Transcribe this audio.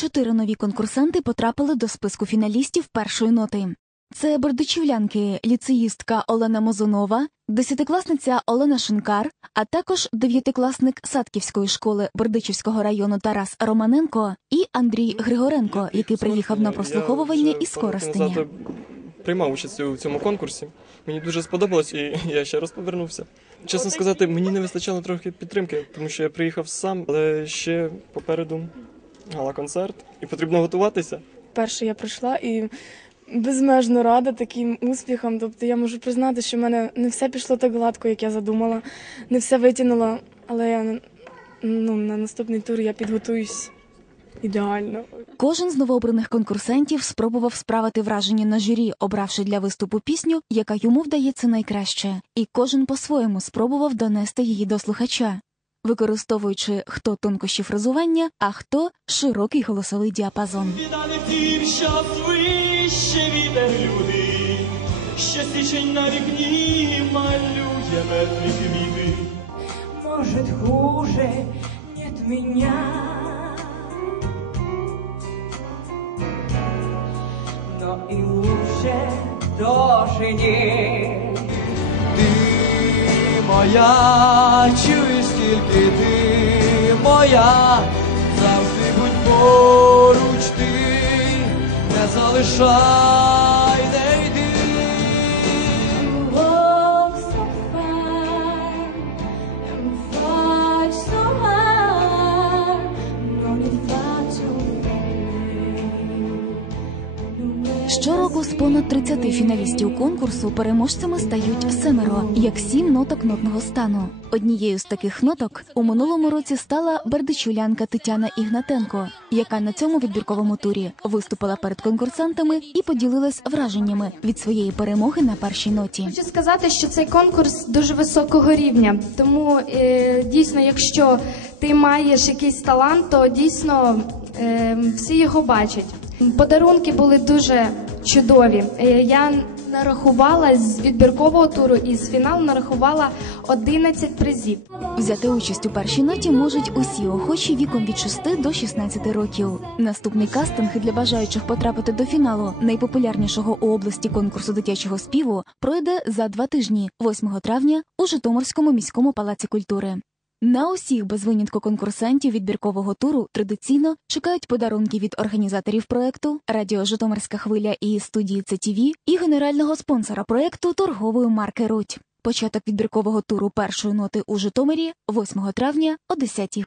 Чотири нові конкурсанти потрапили до списку фіналістів першої ноти. Це бердичівлянки, ліцеїстка Олена Мозунова, десятикласниця Олена Шинкар, а також дев'ятикласник Садківської школи Бердичівського району Тарас Романенко і Андрій Григоренко, який приїхав на прослуховування із Коростеня. Приймав участь у цьому конкурсі. Мені дуже сподобалось, і я ще раз повернувся. Чесно сказати, мені не вистачало трохи підтримки, тому що я приїхав сам, але ще попереду гала-концерт, і потрібно готуватися. Перше я прийшла і безмежно рада таким успіхам. Тобто я можу признати, що в мене не все пішло так гладко, як я задумала, не все витягнула, але я ну, на наступний тур я підготуюсь ідеально. Кожен з новообраних конкурсантів спробував справити враження на журі, обравши для виступу пісню, яка йому вдається найкраще, і кожен по-своєму спробував донести її до слухача, використовуючи хто тонкощі фразування, а хто широкий голосовий діапазон. Віддали тим, що свище вітер люди, що січень на вікні малює мертві квіти. Может, хуже нет меня. Но и лучше тоже нет. Ти моя, чуєш тільки ти моя, завжди будь поруч ти, не залишай, Щороку з понад 30 фіналістів конкурсу переможцями стають семеро, як сім ноток нотного стану. Однією з таких ноток у минулому році стала бердичулянка Тетяна Ігнатенко, яка на цьому відбірковому турі виступила перед конкурсантами і поділилась враженнями від своєї перемоги на першій ноті. Хочу сказати, що цей конкурс дуже високого рівня. Тому е, дійсно, якщо ти маєш якийсь талант, то дійсно е, всі його бачать. Подарунки були дуже чудові. Е, я нарахувала з відбіркового туру і з фіналу нарахувала 11 призів. Взяти участь у першій ноті можуть усі охочі віком від 6 до 16 років. Наступний кастинг для бажаючих потрапити до фіналу найпопулярнішого у області конкурсу дитячого співу пройде за два тижні, 8 травня, у Житомирському міському палаці культури. На усіх без винятку конкурсантів відбіркового туру традиційно чекають подарунки від організаторів проекту Радіо Житомирська хвиля і студії ЦТВ і генерального спонсора проекту торгової марки Руть. Початок відбіркового туру першої ноти у Житомирі 8 травня о 10